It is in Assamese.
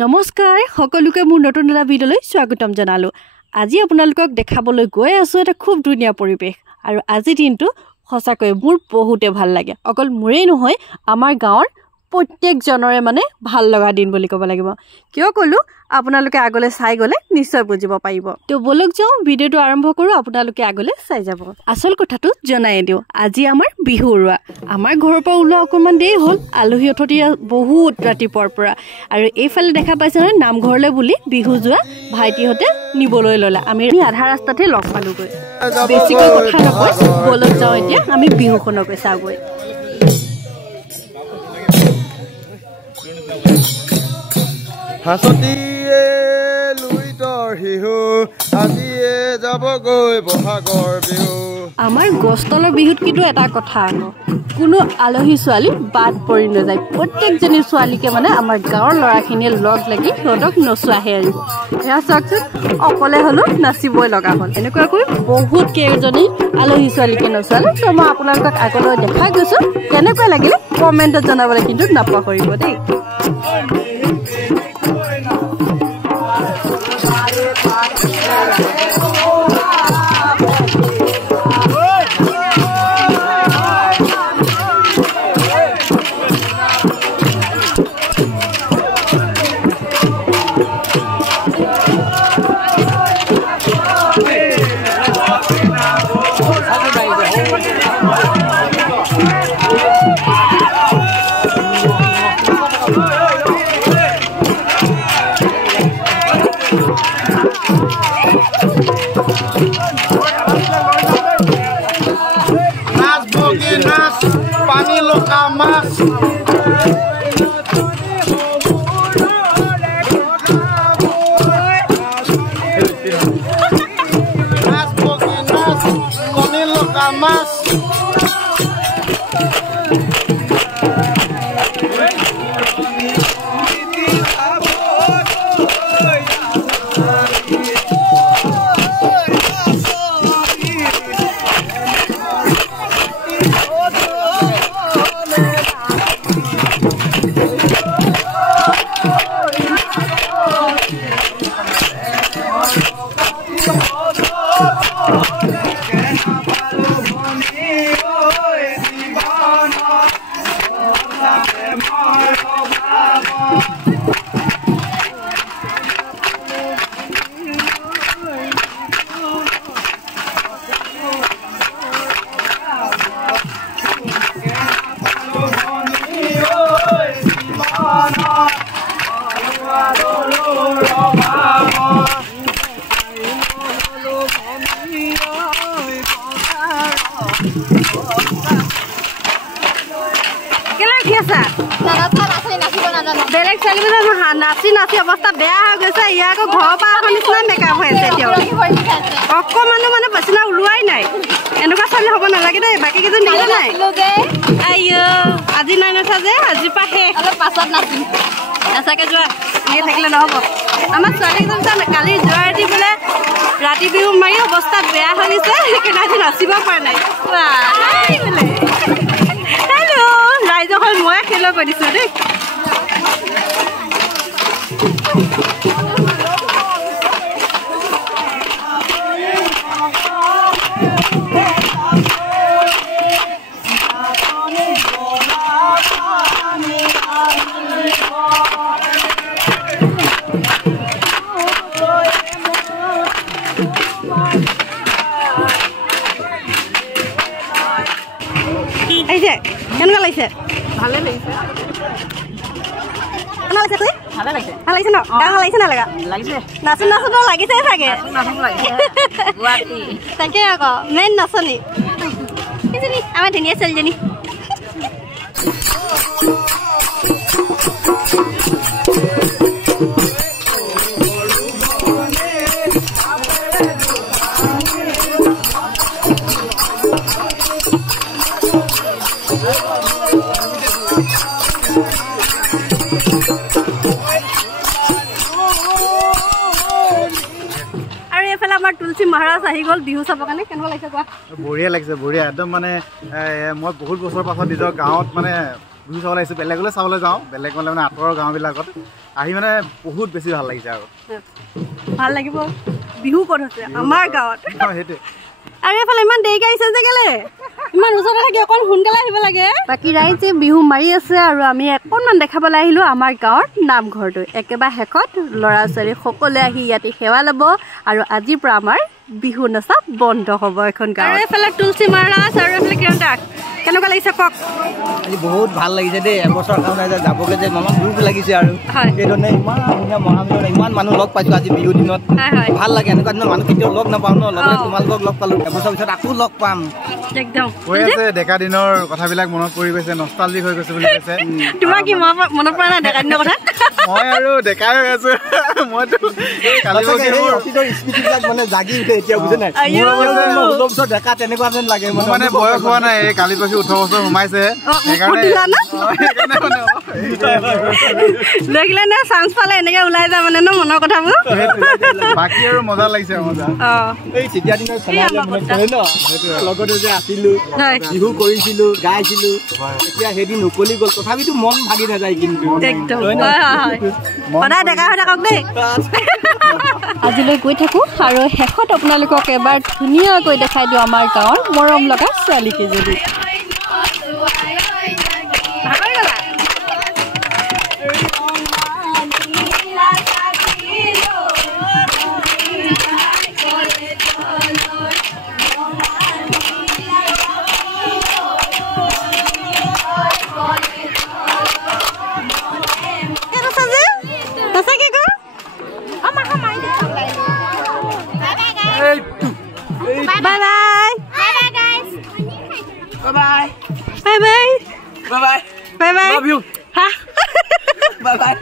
নমস্কাৰ সকলোকে মোৰ নতুন এটা ভিডিঅ'লৈ স্বাগতম জনালো। আজি আপোনালোকক দেখাবলৈ গৈ আছো এটা খুব ধুনীয়া পৰিবেশ আৰু আজি দিনটো সঁচাকৈ মোৰ বহুতে ভাল লাগে। অকল মোৰেই নহয় আমাৰ গাঁৱৰ প্ৰত্যেকজনৰে মানে ভাল লগা দিন বুলি ক'ব লাগিব। কিয় ক'লো আপোনালোকে আগলৈ চাই গ'লে নিশ্চয় বুজিব পাৰিব। তো বলক যাওঁ ভিডিঅ'টো আৰম্ভ কৰোঁ, আপোনালোকে আগলৈ চাই যাব। আচল কথাটো জনাই দিওঁ, আজি আমাৰ বিহু উৰুৱা। আমাৰ ঘৰৰ পৰা ওলোৱা অকণমান দেৰি হ'ল, আলহী অতিথি বহুত ৰাতিপুৱাৰ পৰা। আৰু এইফালে দেখা পাইছে নহয় নামঘৰলৈ বুলি বিহু যোৱা ভাইটিহঁতে নিবলৈ ল'লে। আমি আধা ৰাস্তাতে লগ পালোগৈ। বেছিকৈ কথা নকয়, বলক যাওঁ এতিয়া আমি বিহুখনকৈ চাওঁগৈ। হাসতিয়ে লুইতৰ হিহু আজিয়ে যাবগৈ বহাগৰ বিহু। আমাৰ গছতলৰ বিহুত কিন্তু এটা কথা আকৌ কোনো আলহী ছোৱালী বাদ পৰি নাযায়। প্ৰত্যেকজনী ছোৱালীকে মানে আমাৰ গাঁৱৰ ল'ৰাখিনিয়ে লগ লাগি সিহঁতক নচুৱাহে আহিব। সেয়া চাওকচোন, অকলে হ'লেও নাচিবই লগা হ'ল। এনেকুৱাকৈ বহুত কেইজনী আলহী ছোৱালীকে নচুৱালে। তো মই আপোনালোকক আগলৈ দেখাই গৈছোঁ, কেনেকুৱা লাগিলে কমেণ্টত জনাবলৈ কিন্তু নাপাহৰিব দেই। পানী লকা মাছ কণী লকা মাছ বেলেগ ছোৱালী নাচি নাচি অৱস্থা বেয়া হৈ গৈছে। ইয়াৰ আকৌ ঘৰৰ পৰা অহা নিচিনাই মেকআপ হৈ আছে। এতিয়াও অকণমানো মানে পচিনা ওলোৱাই নাই। এনেকুৱা ছোৱালী হ'ব নালাগে দেই। বাকী কেইজন দিলে নাই আইঅ আজি নাই নাচা যে আজিৰ পৰা শেষ। অলপ পাছত নাচিম, নাচাকে যোৱা এনেকৈ থাকিলে নহ'ব। আমাৰ ছোৱালীকেইজন কালি যোৱা ৰাতি বোলে ৰাতি বিহু মাৰি অৱস্থা বেয়া হৈ গৈছে, সেইকাৰণে আজি নাচিব পৰা নাই। বোলে হেল্ল' ৰাইজক হ'ল মই খেলৰ কৈ দিছোঁ দেই। আহিছে কেনেকুৱা লাগিছে? ভালে লাগিছে। কেনেকুৱা লাগিছে তুই? ভালে লাগিছে। ভাল লাগিছে ন? গা ভাল লাগিছে নালাগা? লাগিছে। নাচো নাচো তো লাগিছে চাগে। তাকে আকৌ মেইন নাচনি আমাৰ ধুনীয়া ছোৱালীজনী। তুলসী মহাৰাজ আহি গ'ল বিহু চাবৰ কাৰণে। কেনেকুৱা লাগিছে কোৱা? বঢ়িয়া লাগিছে, বঢ়িয়া একদম। মানে মই বহুত বছৰ পাছত নিজৰ গাঁৱত মানে বিহু চাবলৈ আহিছোঁ বেলেগলৈ চাবলৈ যাওঁ বেলেগ গ'লে মানে আঁতৰৰ গাঁওবিলাকত আহি মানে বহুত বেছি ভাল লাগিছে আৰু ভাল লাগিব বিহু ক'ত হৈছে আমাৰ গাঁৱত সেইটোৱে আৰু এইফালে ইমান দেৰিকৈ আহিছে যে কেলে ইমান ওচৰতে থাকি অকণ সোনকালে আহিব লাগে বাকী ৰাইজে বিহু মাৰি আছে আৰু আমি অকণমান দেখাবলৈ আহিলোঁ আমাৰ গাঁৱৰ নামঘৰটো একেবাৰে শেষত ল'ৰা ছোৱালী সকলোৱে আহি ইয়াতে সেৱা ল'ব আৰু আজিৰ পৰা আমাৰ বিহু নচা বন্ধ হ'ব এখন গাঁও এইফালে তুলসী মহাৰাজ আৰু এইফালে কিৰণ দাস কেনেকুৱা লাগিছে কওক আজি বহুত ভাল লাগিছে দেই এবছৰ কাৰণে যে যাবগৈ যে মনত দুখ লাগিছে আৰু সেইধৰণে ইমান ধুনীয়া মহামিলন ইমান মানুহ লগ পাইছোঁ আজি বিহু দিনত ভাল লাগে এনেকুৱা দিনত মানুহ কেতিয়াও লগ নাপাওঁ ন লগতে তোমালোকক লগ পালোঁ এবছৰ পিছত আকৌ লগ পাম একদম কৈ আছে ডেকা দিনৰ কথাবিলাক মনত পৰি গৈছে নষ্টালজিক হৈ গৈছে বুলি কৈছে তোমাৰ কি মনত পৰা নাই ডেকা দিনৰ কথা মই আৰু ডেকাই হৈ আছো মইতো স্মৃতিবিলাক মানে জাগি উঠে এতিয়া বুজে নাই ডেকা তেনেকুৱা যেন লাগে মানে বয়স হোৱা নাই এই কালি পাছি 18 বছৰ সোমাইছে দেখিলে নে চান্স পালে এনেকে ওলাই যায় মানে ন মনৰ কথাবোৰ বাকী আৰু মজা লাগিছে মজা এই তেতিয়া দিনৰ লগতে যে আছিলো বিহু কৰিছিলো গাইছিলো এতিয়া সেইদিন উকলি গ'ল তথাপিতো মন ভাগি নাযায় কিন্তু সদায় ডেকা হৈ থাকক দেই আজিলৈ গৈ থাকোঁ আৰু শেষত আপোনালোকক এবাৰ ধুনীয়াকৈ দেখাই দিওঁ আমাৰ গাঁৱৰ মৰম লগা ছোৱালী কেইজনী Bye bye. Bye bye. Bye bye. Love you. Huh? Bye bye.